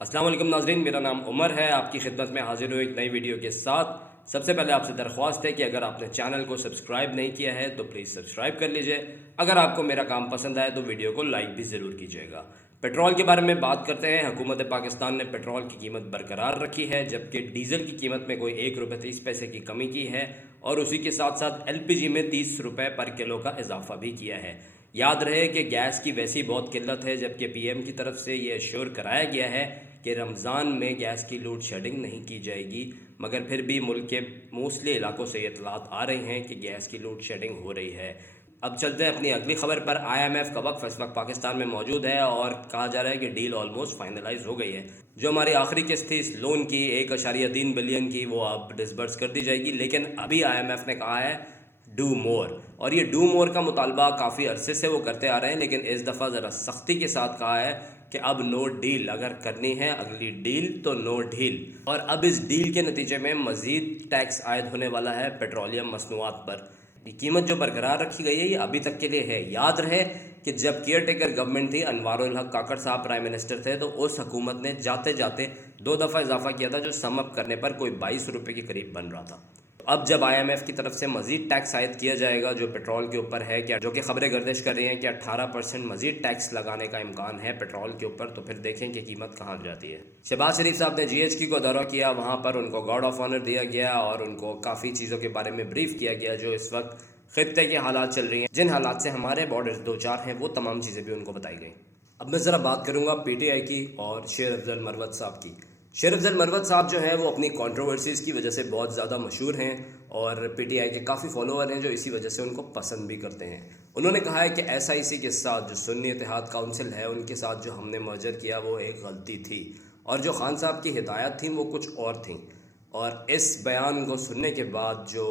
अस्सलाम वालेकुम नाज़रीन, मेरा नाम उमर है। आपकी खिदमत में हाजिर हूँ एक नई वीडियो के साथ। सबसे पहले आपसे दरख्वास्त है कि अगर आपने चैनल को सब्सक्राइब नहीं किया है तो प्लीज़ सब्सक्राइब कर लीजिए। अगर आपको मेरा काम पसंद आए तो वीडियो को लाइक भी ज़रूर कीजिएगा। पेट्रोल के बारे में बात करते हैं। हुकूमत पाकिस्तान ने पेट्रोल की कीमत बरकरार रखी है, जबकि डीज़ल की कीमत में कोई ₹1.30 की कमी की है और उसी के साथ साथ LPG में ₹30 पर किलो का इजाफा भी किया है। याद रहे कि गैस की वैसी बहुत किल्लत है, जबकि PM की तरफ से ये एश्योर कराया गया है कि रमज़ान में गैस की लोड शेडिंग नहीं की जाएगी, मगर फिर भी मुल्क के मोस्टली इलाकों से इतलात आ रही हैं कि गैस की लोड शेडिंग हो रही है। अब चलते हैं अपनी अगली खबर पर। IMF का वक्फ इस वक्त पाकिस्तान में मौजूद है और कहा जा रहा है कि डील ऑलमोस्ट फाइनलाइज हो गई है। जो हमारी आखिरी किस्त थी इस लोन की 1.3 बिलियन की, वो अब डिसबर्स कर दी जाएगी, लेकिन अभी IMF ने कहा है डू मोर, और ये डू मोर का मुतालबा काफ़ी अरसे से वो करते आ रहे हैं, लेकिन इस दफ़ा ज़रा सख्ती के साथ कहा है कि अब नो डील, अगर करनी है अगली डील तो नो डील। और अब इस डील के नतीजे में मज़ीद टैक्स आयद होने वाला है पेट्रोलियम मसनूआत पर। ये कीमत जो बरकरार रखी गई है ये अभी तक के लिए है। याद रहे कि जब केयर टेकर गवर्नमेंट थी, अनवारुल हक काकड़ साहब प्राइम मिनिस्टर थे, तो उस हुकूमत ने जाते जाते 2 दफ़ा इजाफा किया था, जो सम अप करने पर कोई ₹22 के करीब बन रहा था। अब जब IMF की तरफ से मज़ीद टैक्स आयद किया जाएगा जो पेट्रोल के ऊपर है, क्या जो कि खबरें गर्दिश कर रही हैं कि 18% मज़ीद टैक्स लगाने का इम्कान है पेट्रोल के ऊपर, तो फिर देखें कि कीमत कहाँ जाती है। शहबाज शरीफ साहब ने GHQ को दौरा किया, वहाँ पर उनको गार्ड ऑफ ऑनर दिया गया और उनको काफ़ी चीज़ों के बारे में ब्रीफ किया गया जो इस वक्त खित्ते के हालात चल रही हैं, जिन हालात से हमारे बॉर्डर्स दो चार हैं, वो तमाम चीज़ें भी उनको बताई गई। अब मैं ज़रा बात करूँगा PTI की और शेर अफजल मरवत साहब की। शेर अफजल मरवत साहब जो हैं वो अपनी कंट्रोवर्सीज़ की वजह से बहुत ज़्यादा मशहूर हैं और PTI के काफ़ी फॉलोअर हैं जो इसी वजह से उनको पसंद भी करते हैं। उन्होंने कहा है कि SIC के साथ जो सुन्नी इत्तेहाद काउंसिल है, उनके साथ जो हमने मर्जर किया वो एक गलती थी और जो खान साहब की हिदायत थी वो कुछ और थी। और इस बयान को सुनने के बाद जो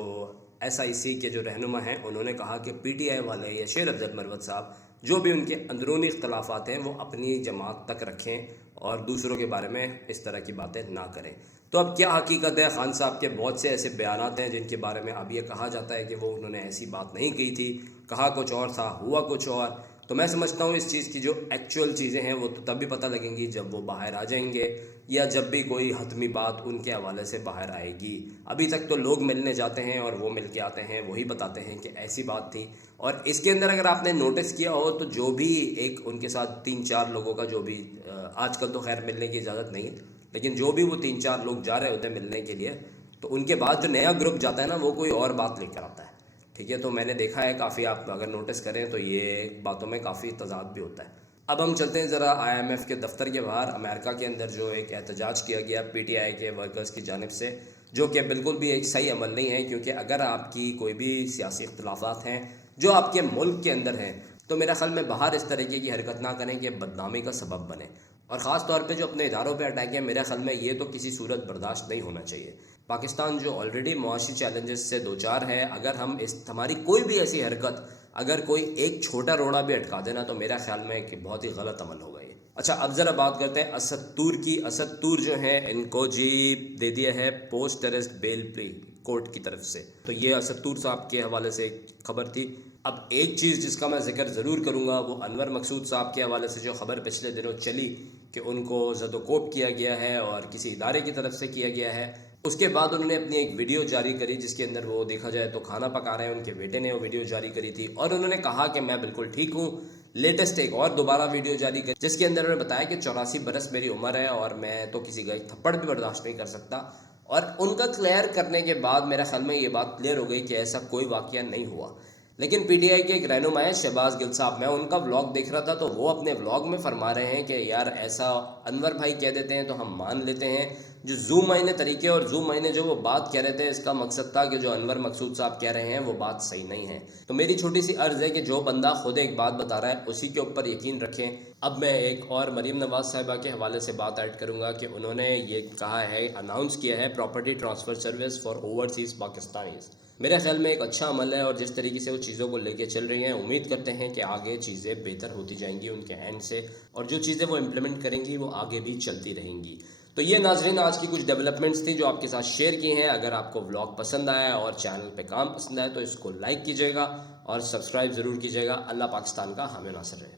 SIC के जो रहनुमा हैं, उन्होंने कहा कि PTI वाले या शेर अफजल मरवत साहब जो भी उनके अंदरूनी इख्तलाफात हैं वो अपनी जमात तक रखें और दूसरों के बारे में इस तरह की बातें ना करें। तो अब क्या हकीकत है? खान साहब के बहुत से ऐसे बयानात हैं जिनके बारे में अब ये कहा जाता है कि वो उन्होंने ऐसी बात नहीं की थी, कहा कुछ और था, हुआ कुछ और। तो मैं समझता हूँ इस चीज़ की जो एक्चुअल चीज़ें हैं वो तो तब भी पता लगेंगी जब वो बाहर आ जाएंगे या जब भी कोई हतमी बात उनके हवाले से बाहर आएगी। अभी तक तो लोग मिलने जाते हैं और वो मिल के आते हैं, वही बताते हैं कि ऐसी बात थी। और इसके अंदर अगर आपने नोटिस किया हो तो जो भी एक उनके साथ 3-4 लोगों का जो भी आजकल तो खैर मिलने की इजाज़त नहीं है, लेकिन जो भी वो 3-4 लोग जा रहे होते हैं मिलने के लिए, तो उनके बाद जो नया ग्रुप जाता है ना, वो कोई और बात लेकर आता है। ठीक है, तो मैंने देखा है काफ़ी, आप अगर नोटिस करें तो ये बातों में काफ़ी तजाद भी होता है। अब हम चलते हैं ज़रा IMF के दफ्तर के बाहर। अमेरिका के अंदर जो एक एहतजाज किया गया PTI के वर्कर्स की जानिब से, जो कि बिल्कुल भी एक सही अमल नहीं है, क्योंकि अगर आपकी कोई भी सियासी इख्तलाफात हैं जो आपके मुल्क के अंदर हैं, तो मेरा ख्याल में बाहर इस तरीके की हरकत ना करें कि बदनामी का सबब बने। और ख़ास तौर पे जो अपने इदारों पे अटैक है, मेरे ख्याल में ये तो किसी सूरत बर्दाश्त नहीं होना चाहिए। पाकिस्तान जो ऑलरेडी मुआशी चैलेंजेस से दो चार है, अगर हम इस हमारी कोई भी ऐसी हरकत, अगर कोई एक छोटा रोड़ा भी अटका देना, तो मेरा ख्याल में कि बहुत ही गलत अमल होगा ये। अच्छा, अब ज़रा बात करते हैं असद तूर की। असद तूर जो है, इनको जी दे दिया है post arrest bell plea court की तरफ से। तो ये असद तूर साहब के हवाले से खबर थी। अब एक चीज़ जिसका मैं जिक्र ज़रूर करूँगा, वो अनवर मकसूद साहब के हवाले से जो खबर पिछले दिनों चली कि उनको ज़दोकोप किया गया है और किसी इदारे की तरफ से किया गया है। उसके बाद उन्होंने अपनी एक वीडियो जारी करी जिसके अंदर वो देखा जाए तो खाना पका रहे हैं, उनके बेटे ने वो वीडियो जारी करी थी और उन्होंने कहा कि मैं बिल्कुल ठीक हूँ। लेटेस्ट एक और दोबारा वीडियो जारी करी जिसके अंदर उन्होंने बताया कि 84 बरस मेरी उम्र है और मैं तो किसी का एक थप्पड़ भी बर्दाश्त नहीं कर सकता। और उनका क्लियर करने के बाद मेरा ख्याल में ये बात क्लियर हो गई कि ऐसा कोई वाक़या नहीं हुआ। लेकिन PTI के एक रहनुमा है शहबाज गिल साहब, मैं उनका व्लॉग देख रहा था तो वो अपने व्लॉग में फरमा रहे हैं कि यार ऐसा अनवर भाई कह देते हैं तो हम मान लेते हैं। जो जूम मायने तरीके और जूम मायने जो वो बात कह रहे थे, इसका मकसद था कि जो अनवर मकसूद साहब कह रहे हैं वो बात सही नहीं है। तो मेरी छोटी सी अर्ज़ है कि जो बंदा खुद एक बात बता रहा है उसी के ऊपर यकीन रखें। अब मैं एक और मरीम नवाज़ साहिबा के हवाले से बात ऐड करूँगा कि उन्होंने ये कहा है, अनाउंस किया है property transfer service for overseas Pakistanis. मेरे ख्याल में एक अच्छा अमल है और जिस तरीके से वो चीज़ों को लेके चल रही हैं, उम्मीद करते हैं कि आगे चीज़ें बेहतर होती जाएंगी उनके एंड से और जो चीज़ें वो इम्प्लीमेंट करेंगी वो आगे भी चलती रहेंगी। तो ये नाज़रीन आज की कुछ डेवलपमेंट्स थी जो आपके साथ शेयर की हैं। अगर आपको व्लॉग पसंद आया और चैनल पे काम पसंद आया तो इसको लाइक कीजिएगा और सब्सक्राइब ज़रूर कीजिएगा। अल्लाह पाकिस्तान का हामी नासर रहे।